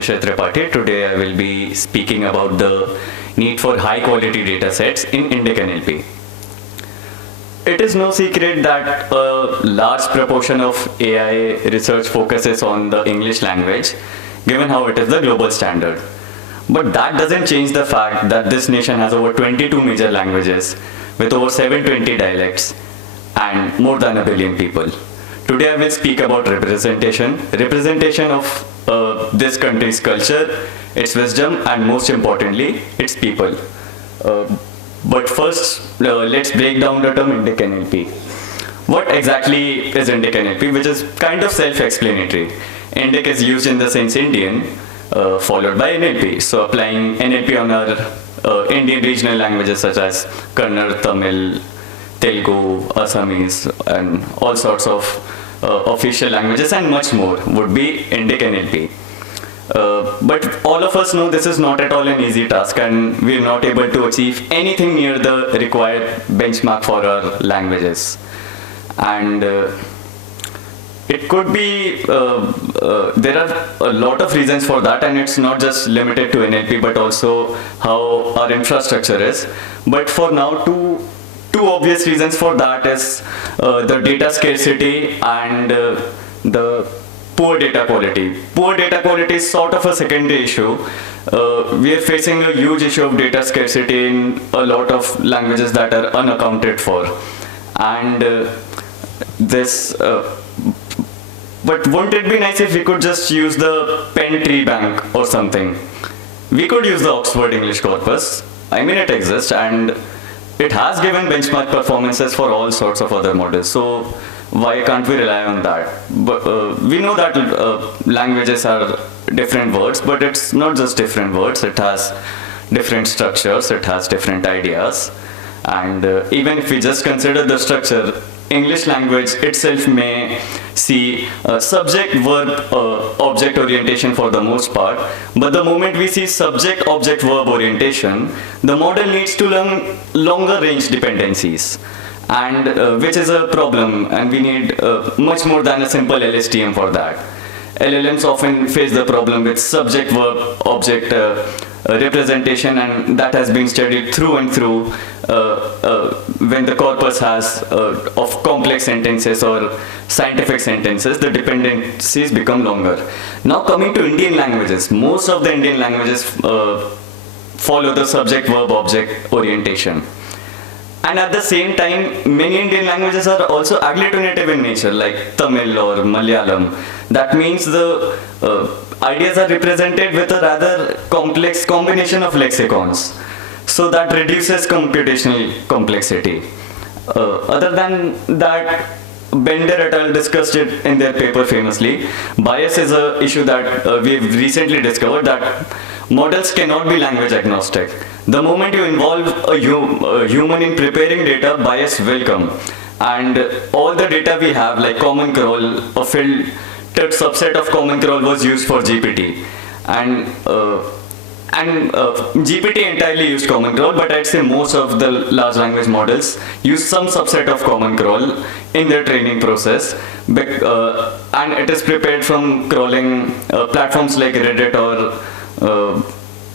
Tripathi. Today I will be speaking about the need for high quality datasets in Indic-NLP. It is no secret that a large proportion of AI research focuses on the English language, given how it is the global standard. But that doesn't change the fact that this nation has over 22 major languages with over 720 dialects and more than a billion people. Today I will speak about representation of this country's culture, its wisdom, and most importantly, its people. But first, let's break down the term Indic-NLP. What exactly is Indic-NLP, which is kind of self-explanatory. Indic is used in the sense Indian, followed by NLP. So applying NLP on our Indian regional languages such as Kannada, Tamil, Telugu, Assamese, and all sorts of official languages and much more would be Indic-NLP. But all of us know this is not at all an easy task, and we're not able to achieve anything near the required benchmark for our languages. And it could be, there are a lot of reasons for that, and it's not just limited to NLP, but also how our infrastructure is. But for now, two obvious reasons for that is the data scarcity and the poor data quality. Poor data quality is sort of a secondary issue. We are facing a huge issue of data scarcity in a lot of languages that are unaccounted for. And but wouldn't it be nice if we could just use the pen tree bank or something? We could use the Oxford English corpus. I mean, it exists, and it has given benchmark performances for all sorts of other models. So why can't we rely on that? But we know that languages are different words, but it's not just different words. It has different structures. It has different ideas. And even if we just consider the structure, English language itself may see subject-verb-object orientation for the most part, but the moment we see subject-object-verb orientation, the model needs to learn longer range dependencies, and which is a problem, and we need much more than a simple LSTM for that. LLMs often face the problem with subject-verb-object representation, and that has been studied through and through when the corpus has of complex sentences or scientific sentences, the dependencies become longer. Now coming to Indian languages, most of the Indian languages follow the subject-verb-object orientation. And at the same time, many Indian languages are also agglutinative in nature, like Tamil or Malayalam. That means the ideas are represented with a rather complex combination of lexicons. So that reduces computational complexity. Other than that, Bender et al. Discussed it in their paper famously. Bias is an issue that we've recently discovered, that models cannot be language agnostic. The moment you involve a human in preparing data, bias will come. And all the data we have, like common crawl, a filtered subset of common crawl was used for GPT. And GPT entirely used common crawl, but I'd say most of the large language models use some subset of common crawl in their training process, and it is prepared from crawling platforms like Reddit or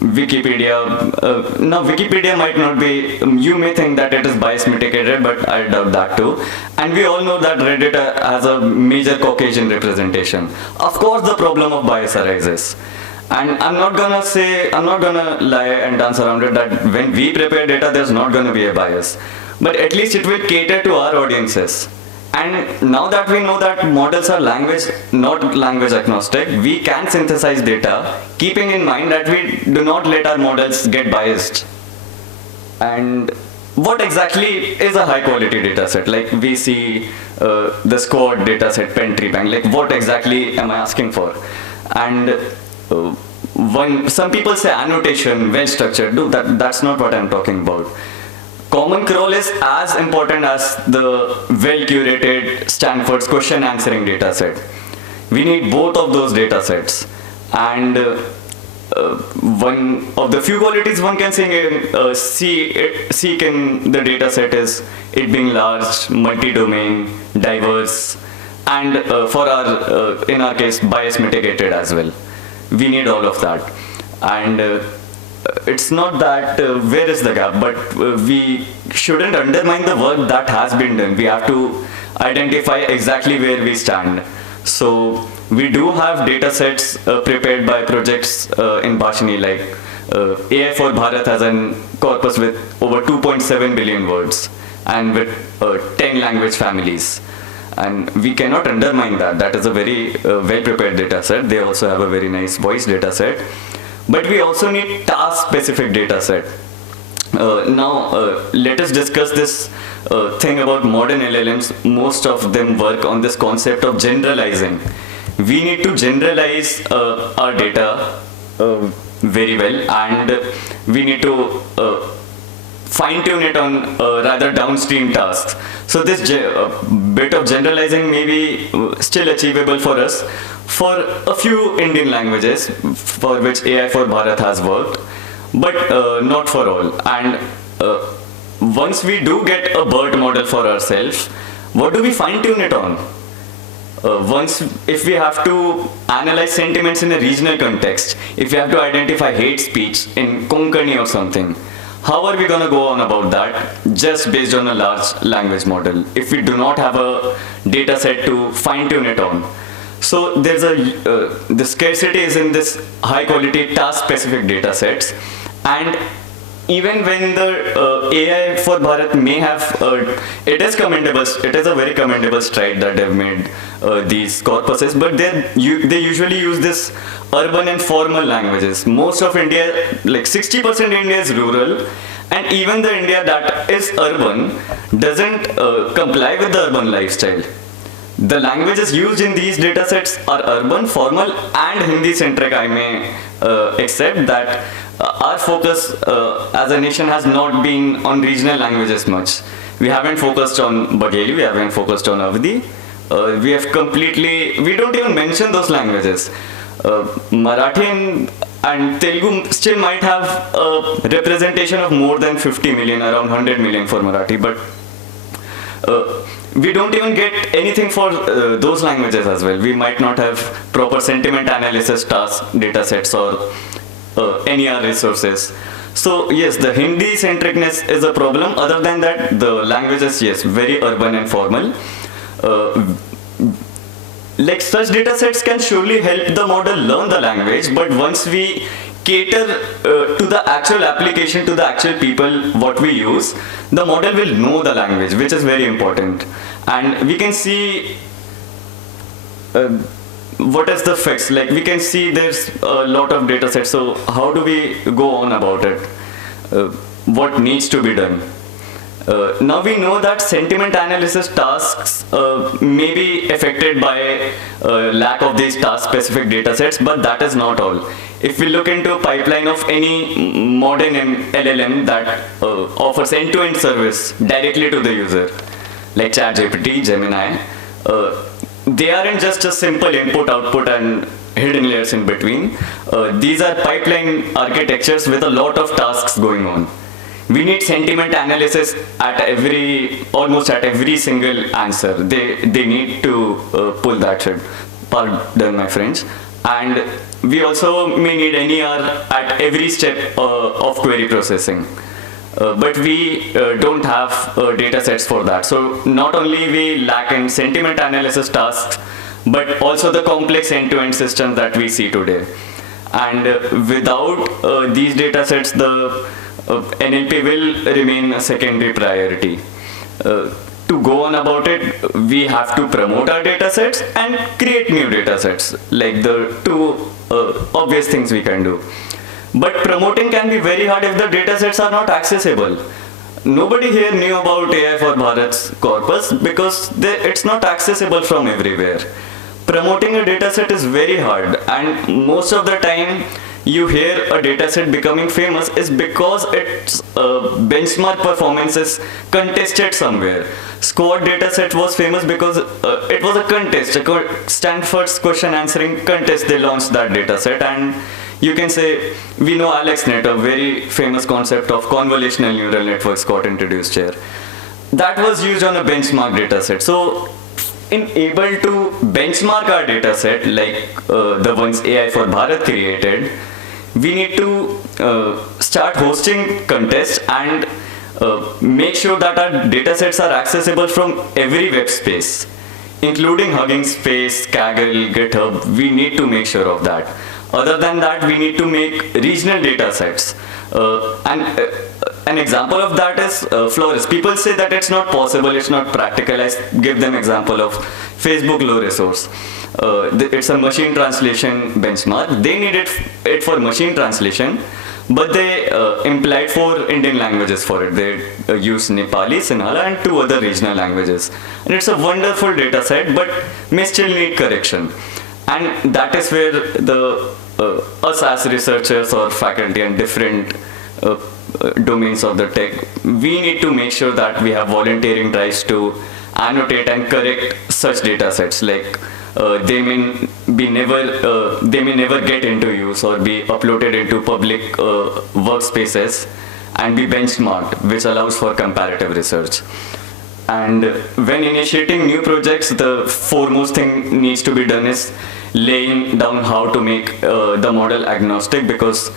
Wikipedia. Now Wikipedia might not be, you may think that it is bias mitigated, but I doubt that too. And we all know that Reddit has a major Caucasian representation. Of course the problem of bias arises. And I'm not gonna lie and dance around it that when we prepare data, there's not gonna be a bias. But at least it will cater to our audiences. And now that we know that models are not language agnostic, we can synthesize data, keeping in mind that we do not let our models get biased. And what exactly is a high quality dataset? Like we see the squad dataset, pen tree bank, like what exactly am I asking for? And some people say annotation, well structured. That's not what I'm talking about. Common crawl is as important as the well curated Stanford's question answering dataset. We need both of those datasets. And one of the few qualities one can seek in the dataset is it being large, multi-domain, diverse, and in our case, bias mitigated as well. We need all of that. And it's not that where is the gap, but we shouldn't undermine the work that has been done. We have to identify exactly where we stand. So we do have data sets prepared by projects in Bhashini, like AI for Bharat has a corpus with over 2.7 billion words and with 10 language families. And we cannot undermine that. That is a very well prepared data set. They also have a very nice voice data set. But we also need task-specific data set. Now, let us discuss this thing about modern LLMs. Most of them work on this concept of generalizing. We need to generalize our data very well, and we need to fine-tune it on rather downstream tasks. So this bit of generalizing may be still achievable for us for a few Indian languages for which AI for Bharat has worked, but not for all. And once we do get a BERT model for ourselves, what do we fine-tune it on? If we have to analyze sentiments in a regional context, if we have to identify hate speech in Konkani or something, how are we going to go on about that just based on a large language model if we do not have a data set to fine-tune it on? So there's the scarcity is in this high quality task specific data sets, and even when the AI for Bharat may have, it is commendable, it is a very commendable stride that they've made these corpuses, but they usually use this urban and formal languages. Most of India, like 60% India is rural, and even the India that is urban doesn't comply with the urban lifestyle. The languages used in these datasets are urban, formal, and Hindi-centric. I may accept that our focus as a nation has not been on regional languages much. We haven't focused on Bagheli, we haven't focused on Avdi. We don't even mention those languages. Marathi and Telugu still might have a representation of more than 50 million, around 100 million for Marathi, but we don't even get anything for those languages as well. We might not have proper sentiment analysis task data sets or any other resources. So yes, the Hindi centricness is a problem. Other than that, the languages, yes, very urban and formal. Like such data sets can surely help the model learn the language, but once we cater to the actual application, to the actual people what we use, the model will know the language, which is very important. And we can see what is the fix. Like we can see there's a lot of data sets, so how do we go on about it? What needs to be done? Now we know that sentiment analysis tasks may be affected by lack of these task-specific data sets, but that is not all. If we look into a pipeline of any modern LLM that offers end-to-end service directly to the user, like ChatGPT, Gemini, they aren't just a simple input, output, and hidden layers in between. These are pipeline architectures with a lot of tasks going on. We need sentiment analysis at almost at every single answer. They need to pull that shit. Pardon my French. And we also may need NER at every step of query processing. But we don't have data sets for that. So not only we lack in sentiment analysis tasks, but also the complex end-to-end systems that we see today. And without these data sets, the NLP will remain a secondary priority. To go on about it, we have to promote our data sets and create new data sets, like the two obvious things we can do. But promoting can be very hard if the data sets are not accessible. Nobody here knew about AI for Bharat's corpus because it's not accessible from everywhere. Promoting a data set is very hard, and most of the time you hear a dataset becoming famous is because its benchmark performance is contested somewhere. Squad dataset was famous because it was a contest, a Stanford's question answering contest. They launched that dataset, and you can say we know AlexNet, a very famous concept of convolutional neural networks, got introduced here. That was used on a benchmark dataset. So in able to benchmark our data set, like the ones AI for Bharat created, we need to start hosting contests and make sure that our datasets are accessible from every web space, including Hugging Face, Kaggle, GitHub. We need to make sure of that. Other than that, we need to make regional datasets. An example of that is Flores. People say that it's not possible, it's not practical. I give them example of Facebook low resource. It's a machine translation benchmark. They needed it for machine translation, but they implied 4 Indian languages for it. They use Nepali, Sinhala, and 2 other regional languages. And it's a wonderful data set, but may still need correction. And that is where the us as researchers or faculty and different domains of the tech, we need to make sure that we have volunteering drives to annotate and correct such data sets. Like they may never get into use or be uploaded into public workspaces and be benchmarked, which allows for comparative research. And when initiating new projects, the foremost thing needs to be done is laying down how to make the model agnostic, because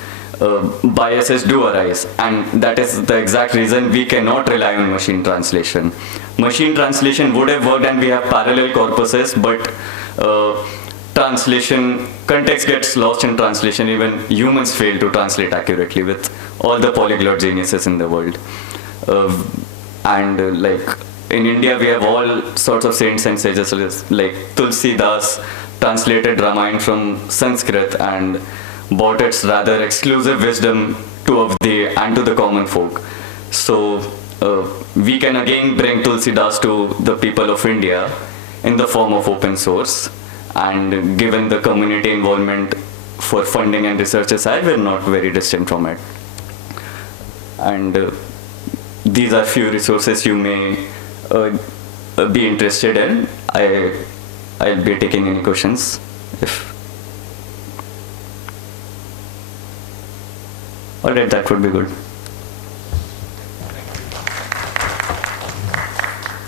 biases do arise, and that is the exact reason we cannot rely on machine translation. Machine translation would have worked and we have parallel corpuses, but context gets lost in translation. Even humans fail to translate accurately with all the polyglot geniuses in the world. Like in India, we have all sorts of saints and sages, like Tulsi Das translated Ramayana from Sanskrit and brought its rather exclusive wisdom to the common folk. So we can again bring Tulsi Das to the people of India in the form of open source, and given the community involvement for funding and research aside, we're not very distant from it. And these are few resources you may be interested in. I'll be taking any questions. Alright, that would be good.